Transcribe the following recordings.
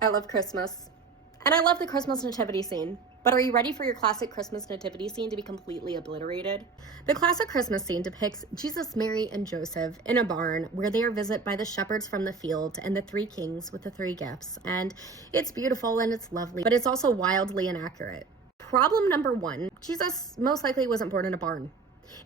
I love Christmas. And I love the Christmas nativity scene. But are you ready for your classic Christmas nativity scene to be completely obliterated? The classic Christmas scene depicts Jesus, Mary, and Joseph in a barn where they are visited by the shepherds from the field and the three kings with the three gifts. And it's beautiful and it's lovely, but it's also wildly inaccurate. Problem number one, Jesus most likely wasn't born in a barn.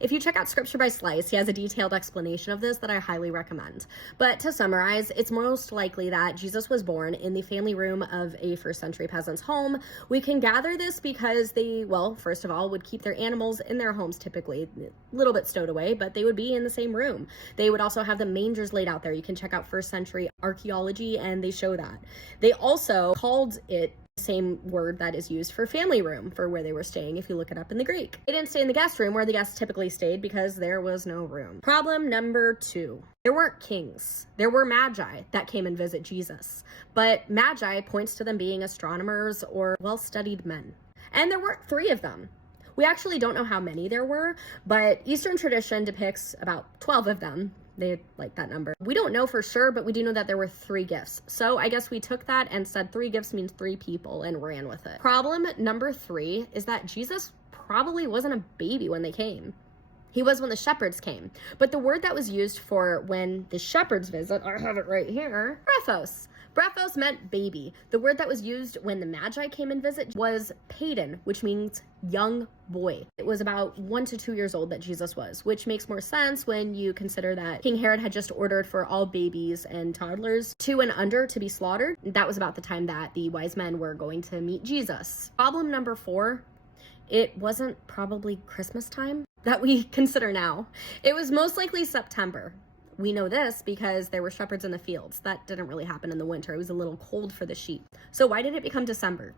If you check out Scripture by Slice, he has a detailed explanation of this that I highly recommend. But to summarize, it's most likely that Jesus was born in the family room of a first century peasant's home. We can gather this because they, well, first of all, would keep their animals in their homes typically, a little bit stowed away, but they would be in the same room. They would also have the mangers laid out there. You can check out first century archaeology and they show that. They also called it same word that is used for family room for where they were staying if you look it up in the Greek. They didn't stay in the guest room where the guests typically stayed because there was no room. Problem number two. There weren't kings. There were magi that came and visit Jesus. But magi points to them being astronomers or well-studied men. And there weren't three of them. We actually don't know how many there were, but Eastern tradition depicts about 12 of them. They like that number. We don't know for sure, but we do know that there were three gifts. So I guess we took that and said three gifts means three people and ran with it. Problem number three is that Jesus probably wasn't a baby when they came. He was when the shepherds came. But the word that was used for when the shepherds visit, I have it right here, brephos. Brephos meant baby. The word that was used when the magi came and visit was paedan, which means young boy. It was about 1 to 2 years old that Jesus was, which makes more sense when you consider that King Herod had just ordered for all babies and toddlers 2 and under to be slaughtered. That was about the time that the wise men were going to meet Jesus. Problem number 4, it wasn't probably Christmas time that we consider now. It was most likely September. We know this because there were shepherds in the fields. That didn't really happen in the winter. It was a little cold for the sheep. So why did it become December?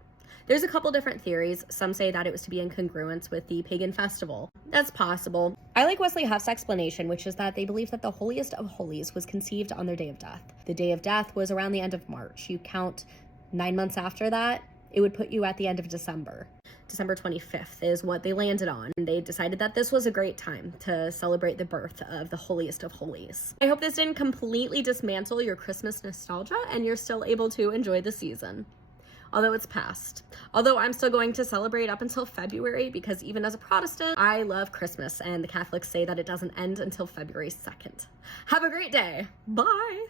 There's a couple different theories. Some say that it was to be in congruence with the pagan festival. That's possible. I like Wesley Huff's explanation, which is that they believe that the holiest of holies was conceived on their day of death. The day of death was around the end of March. You count 9 months after that, it would put you at the end of December. December 25th is what they landed on. And they decided that this was a great time to celebrate the birth of the holiest of holies. I hope this didn't completely dismantle your Christmas nostalgia and you're still able to enjoy the season. Although it's past. Although I'm still going to celebrate up until February because even as a Protestant, I love Christmas and the Catholics say that it doesn't end until February 2nd. Have a great day. Bye.